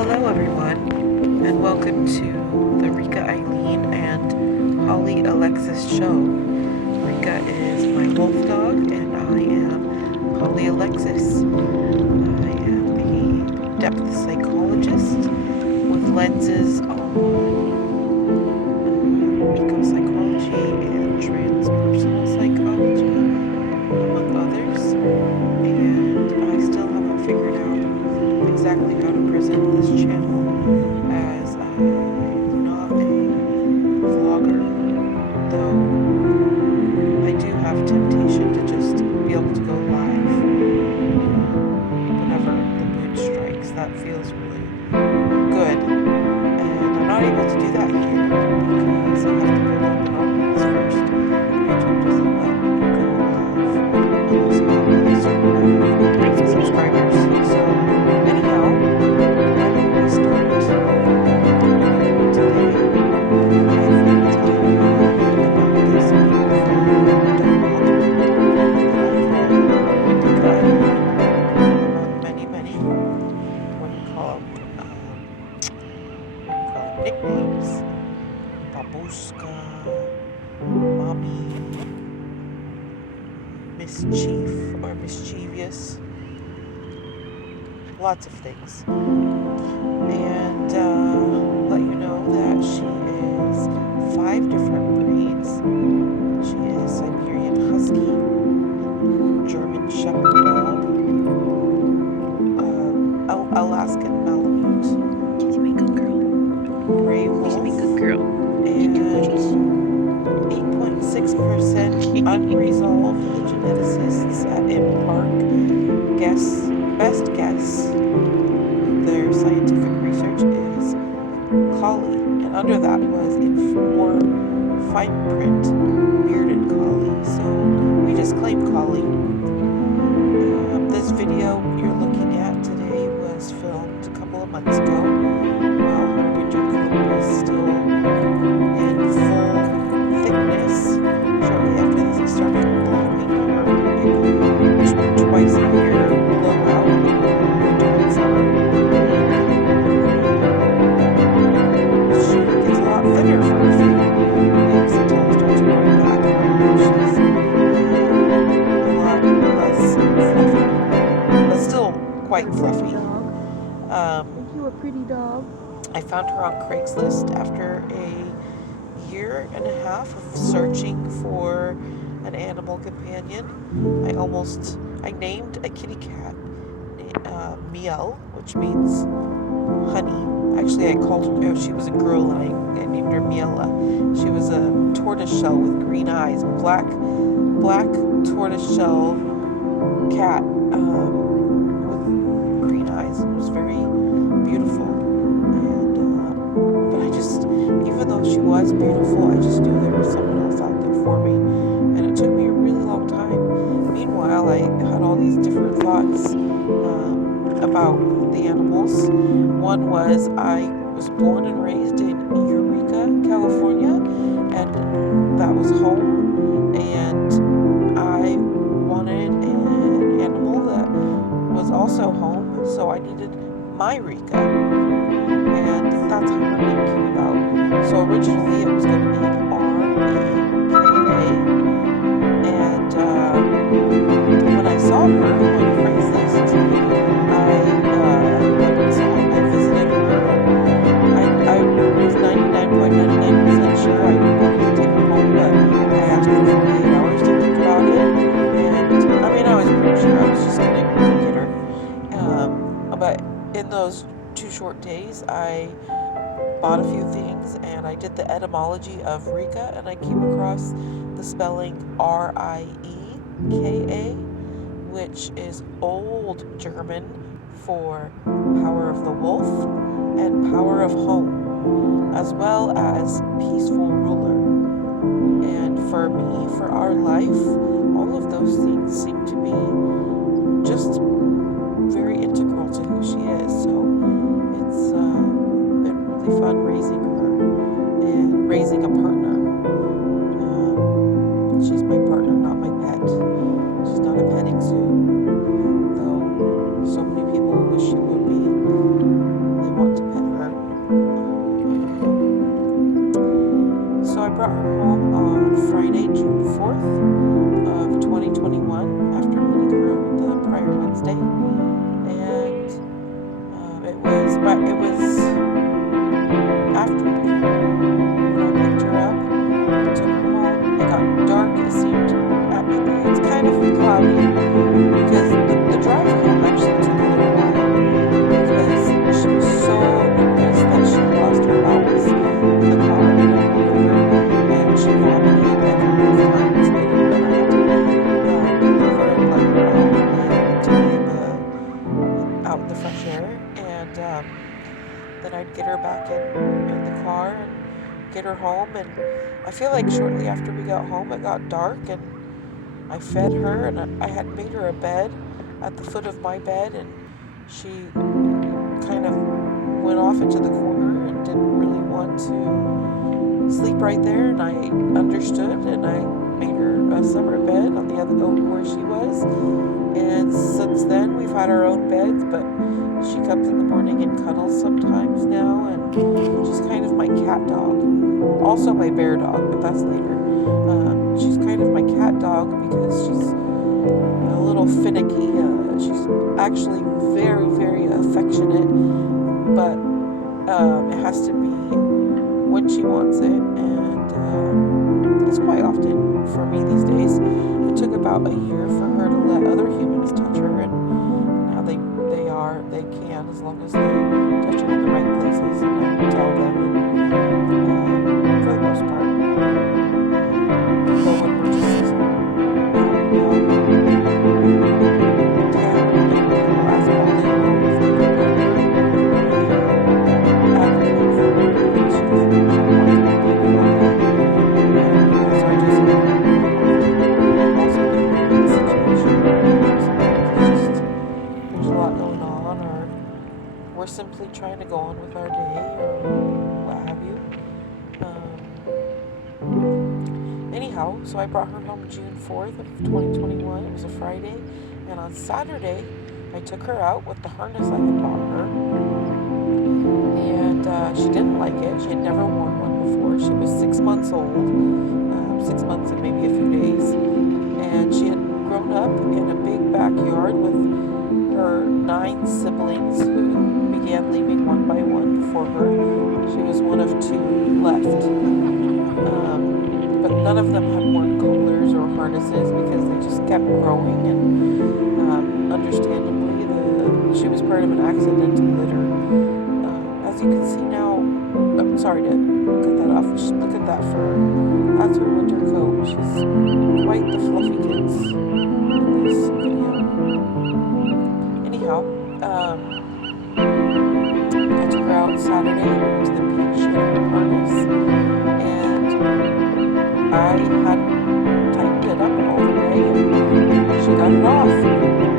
Hello, everyone, and welcome to the Rika Eileen and Holly Alexis show. Rika is my wolf dog, and I am Holly Alexis. I am a depth psychologist with lenses on eco-psychology and transpersonal psychology, among others. And I still haven't figured out exactly how to present this channel as I'm not a vlogger, though I do have temptation to just be able to go live whenever the mood strikes. That feels really good, and I'm not able to do that here because I have to build up an audience first. YouTube doesn't let you go live unless you have a certain amount of subscribers. So anyhow, why don't we start today with telling you about this beautiful dog among many, what do you call nicknames? Babushka, Mommy, Mischief or Mischievous, lots of things. And let you know that she is 5 different breeds. She is Siberian Husky, German Shepherd Dog, Alaskan Malamute, She's my good girl. Gray Wolf, She's my good girl. and 8.6% unresolved. The geneticists at ImPark best guess with their scientific research is collie, and under that was in more fine print bearded collie. So we just claimed collie. This video you're looking at today was filmed a couple of months ago while her winter coat was still in full thickness. Shortly after this, I started blowing her twice a year blowout during summer. She gets a lot thinner for a few weeks until it starts growing back. She's a lot less fluffy, but still quite fluffy. Aren't you a pretty dog? I found her on Craigslist after a year and a half of searching for an animal companion. I named a kitty cat Miel, which means honey. Actually, I called her, she was a girl, and I named her Miela. She was a tortoiseshell with green eyes, black tortoiseshell cat with green eyes. It was very beautiful. And but I just, even though she was beautiful, I just knew there was someone else out there for me, and it took me a really long time. Meanwhile, I had all these different thoughts about the animals. One was I was born and raised in Eureka, California, and that was home, and I wanted an animal that was also home, so I needed my Rika, and that's how her name came about. So originally it was going to be R-E-K-A, and when I saw her on Craigslist, I visited her, and I was 99.99% sure I wanted to take her home, but I asked for 48 hours to think about it, and I mean, I was pretty sure I was just going to go get her, but in those 2 short days, I bought a few things, and I did the etymology of Rika, and I came across the spelling R-I-E-K-A, which is Old German for power of the wolf and power of home, as well as peaceful ruler. And for me, for our life, all of those things seem to be just very integral to who she is. So it's been really fun raising her and raising a partner. She's my partner, not my pet. She's not a petting zoo, though so many people wish she would be. They want and then I'd get her back in the car and get her home. And I feel like shortly after we got home, it got dark, and I fed her, and I had made her a bed at the foot of my bed, and she kind of went off into the corner and didn't really want to sleep right there, and I understood, and I made her a summer bed on the other where she was. And since then we've had our own beds, but she comes in the morning and cuddles sometimes now, and she's kind of my cat dog, also my bear dog, but that's later. She's kind of my cat dog because she's a little finicky. She's actually very, very affectionate, but it has to be when she wants it, and it's quite often for me these days. It took about a year for her to let other humans touch her, and now they can, as long as they touch her in the right places, and I tell them, and for the most part. But when we're just we're simply trying to go on with our day or what have you. Anyhow, so I brought her home June 4th of 2021. It was a Friday, and on Saturday I took her out with the harness I had bought her, and she didn't like it. She had never worn one before. She was 6 months old, 6 months and maybe a few days, and she had grown up in a big backyard with her 9 siblings who began leaving one by one before her. She was one of 2 left. But none of them had worn collars or harnesses because they just kept growing, and understandably she was part of an accidental litter. As you can see now, I'm sorry to cut that off. Just look at that fur. That's her winter coat. She's quite the fluffy kids in this video. Anyhow, I took her out Saturday to the beach in her harness, and I had tightened it up all the way, and she got it off.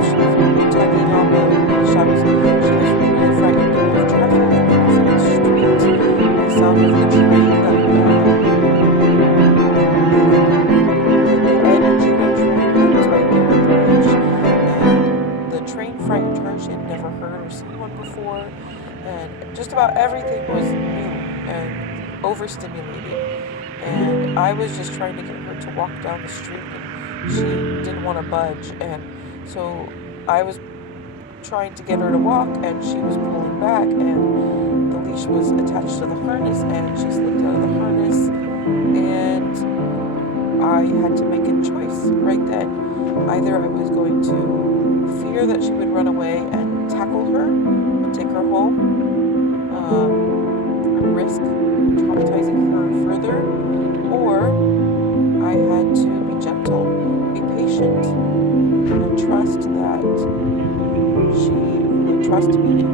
She was tugging on the leash. She was really frightened of traffic crossing the street. The sound of the train that the Ed Judah train was right there at the beach, and the train frightened her. She had never heard or seen one before, and just about everything was new and overstimulated. And I was just trying to get her to walk down the street, and she didn't want to budge, and so I was trying to get her to walk, and she was pulling back, and the leash was attached to the harness, and she slipped out of the harness, and I had to make a choice right then. Either I was going to fear that she would run away and tackle her and take her home, and risk traumatizing her further, or I had to be gentle, be patient, and trust that she would trust me.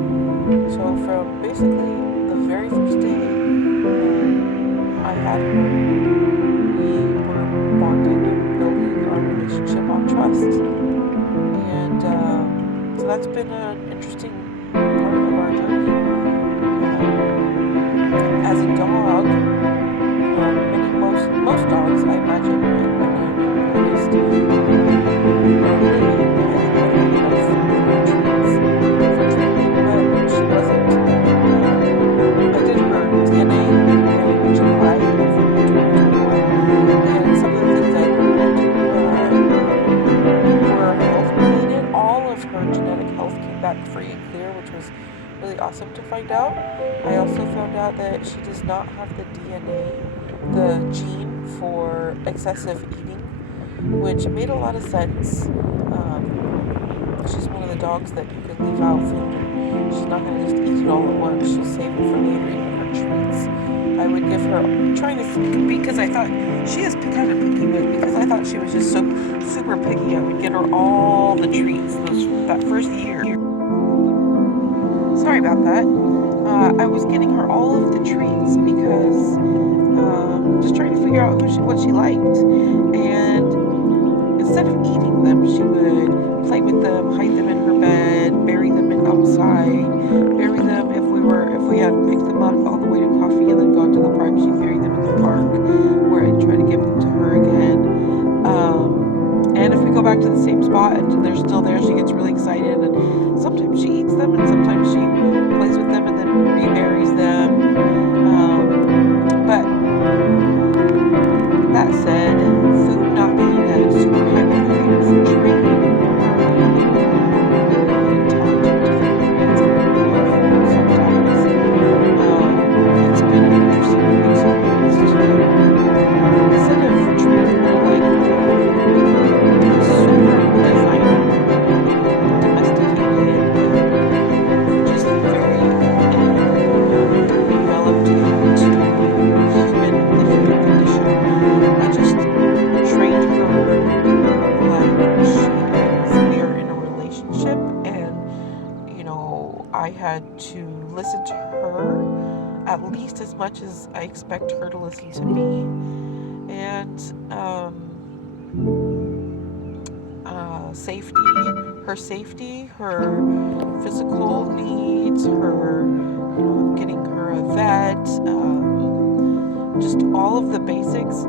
So from basically the very first day I had her, we were bonding and building our relationship on trust. And so that's been an interesting part of our journey. As a dog, most dogs, I imagine, when I noticed, are really motivated by food for training, but she wasn't. I did her DNA in July of 2021, and some of the things I learned were health related. All of her genetic health came back free and clear, which was really awesome to find out. I also found out that she does not have the DNA, the gene for excessive eating, which made a lot of sense. She's one of the dogs that you can leave out food, and she's not going to just eat it all at once. She'll save it for later, even her treats. I would give her, trying to, because I thought, she is kind of picky, but because I thought she was just so super picky, I would get her all the treats that first year. So sorry about that. I was getting her all of the treats because just trying to figure out what she liked. And instead of eating them, she would play with them, hide them in her bed, bury them outside, bury them if we had picked them up on the way to coffee and then gone to the park, she'd bury them in the park where I'd try to give them to her again. And if we go back to the same spot and they're still there, she gets really excited. And sometimes she eats them, and sometimes she plays with them and then reburies them. But that said, food not being a super high motivator for training intelligent veterinarians and helpful sometimes, it's been an interesting experience to instead of treating her like super designer, domesticated, just very developed into the human condition. I just trained her like she is. We are in a relationship, and I had to listen to her at least as much as I expect her to listen to me. And safety, her physical needs, her, getting her a vet, just all of the basics.